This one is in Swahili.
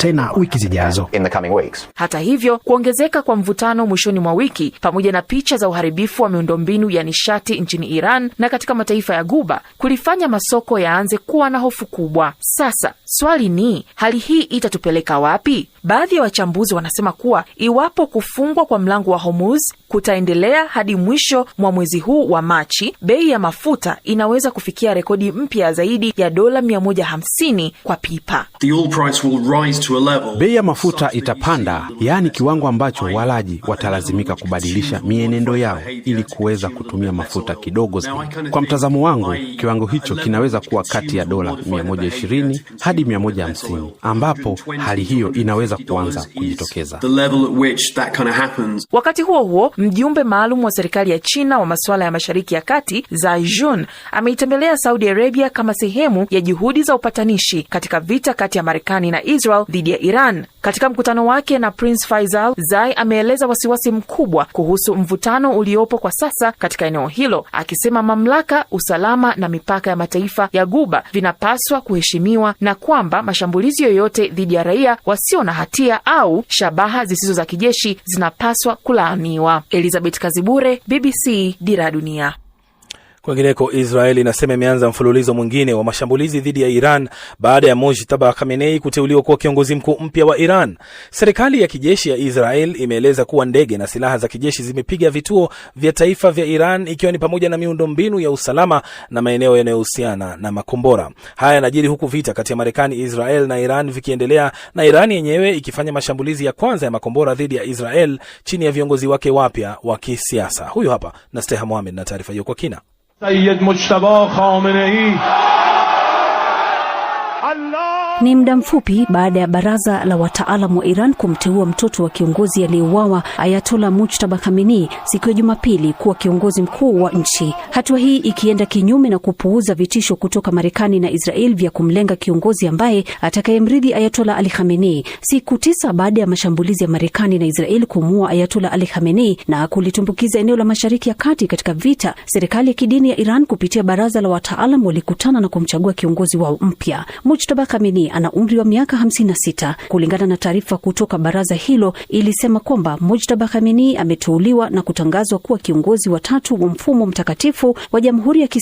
tena wiki zijazo. Hata hivyo, kuongezeka kwa mvutano mwishoni mwa wiki pamoja na picha za uharibifu wa miundombinu ya nishati nchini Iran na katika mataifa ya Ghuba kulifanya masoko yaanze kuwa na hofu kubwa. Sasa swali ni, hali hii itatupeleka wapi? Baadhi ya wachambuzi wanasema kuwa iwapo kufungwa kwa mlango wa Hormuz kutaendelea hadi mwisho mwa mwezi huu wa Machi, bei ya mafuta inaweza kufikia rekodi mpya zaidi ya dola 150 kwa pipa. Bei ya mafuta itapanda, yaani kiwango ambacho walaji watalazimika kubadilisha mienendo yao ili kuweza kutumia mafuta kidogo zaidi. Kwa mtazamo wangu, kiwango hicho kinaweza kuwa kati ya dola 120 hadi 150, ambapo hali hiyo inaweza kuanza kujitokeza. Wakati huo huo, mjumbe maalum wa serikali ya China wa masuala ya Mashariki ya Kati, Zhao Jun, ameitembelea Saudi Arabia kama sehemu ya juhudi za upatanishi katika vita kati ya Marekani na Israel dhidi ya Iran. Katika mkutano wake na Prince Faisal, Zai ameeleza wasiwasi mkubwa kuhusu mvutano uliopo kwa sasa katika eneo hilo, akisema mamlaka, usalama na mipaka ya mataifa ya Ghuba vinapaswa kuheshimiwa na kwamba mashambulizi yoyote dhidi ya raia wasio na hatia au shabaha zisizo za kijeshi zinapaswa kulaaniwa. Elizabeth Kazibure, BBC, Dira ya Dunia. Kwingineko, Israel inasema imeanza mfululizo mwingine wa mashambulizi dhidi ya Iran baada ya Mojtaba Khamenei kuteuliwa kuwa kiongozi mkuu mpya wa Iran. Serikali ya kijeshi ya Israel imeeleza kuwa ndege na silaha za kijeshi zimepiga vituo vya taifa vya Iran, ikiwa ni pamoja na miundombinu ya usalama na maeneo yanayohusiana na makombora. Haya yanajiri huku vita kati ya Marekani, Israel na Iran vikiendelea, na Iran yenyewe ikifanya mashambulizi ya kwanza ya makombora dhidi ya Israel chini ya viongozi wake wapya wa kisiasa. Huyu hapa Nasteha Mohamed na taarifa hiyo kwa kina. Sayyid Mujtaba Khamenei. Ni muda mfupi baada ya baraza la wataalamu wa Iran kumteua mtoto wa kiongozi aliyeuawa Ayatollah Mujtaba Khamenei siku ya Jumapili kuwa kiongozi mkuu wa nchi. Hatua hii ikienda kinyume na kupuuza vitisho kutoka Marekani na Israel vya kumlenga kiongozi ambaye atakayemrithi Ayatollah Ali Khamenei, siku 9 baada ya mashambulizi ya Marekani na Israel kumuua Ayatollah Ali Khamenei na kulitumbukiza eneo la Mashariki ya Kati katika vita. Serikali ya kidini ya Iran kupitia baraza la wataalamu walikutana na kumchagua kiongozi wao mpya. Mujtaba Khamenei ana umri wa miaka 56. Kulingana na taarifa kutoka baraza hilo, ilisema kwamba Mujtaba Khamenei ameteuliwa na kutangazwa kuwa kiongozi wa 3 wa mfumo mtakatifu wa Jamhuri ya Kiislamu